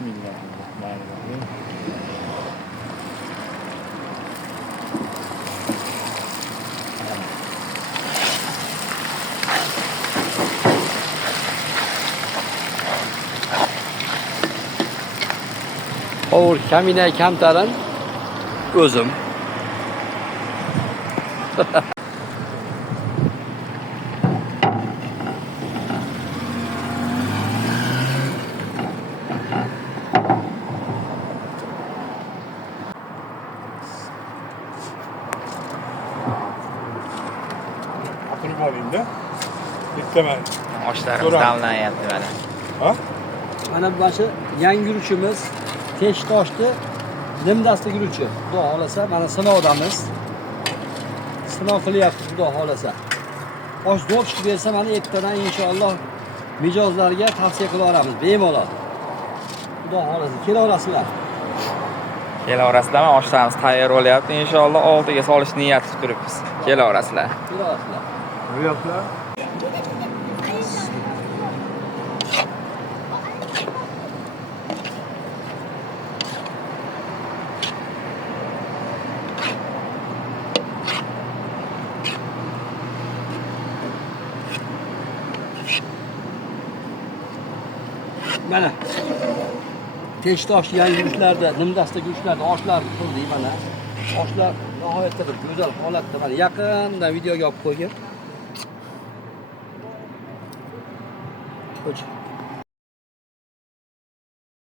Bismillahirrahmanirrahim. Ovur kamina kamtarin o'zim. Oturib olayım-da. Bittaman. Oshlarimiz damlanyapti mana. Ha? Mana bu başı yangi yuruvchimiz Teshtoshni nimdasta yuruvchi. Xudo xolasa mana sinovdamiz. Sinov qilyapmiz xudo xolasa. Osh zo'r chiqib bersa mana ertadan inshaalloh mijozlarga tavsiya qila olamiz bemalol. Xudo xolasa kelaverasizlar. Kelaverasizlarmi? Oshlarimiz tayyor bo'lyapti. Inshaalloh oltiga solish niyat qilib turibmiz. Kelaverasizlar. Kelaverasizlar. Bu yoqlar. Mana Teshtosh yangi yurishlarda, nimdasta yurishlarda oshlar qildik mana. Oshlar nihoyatda bir go'zal holatda mana yaqindan videoga olib qo'ygan. Qo'y.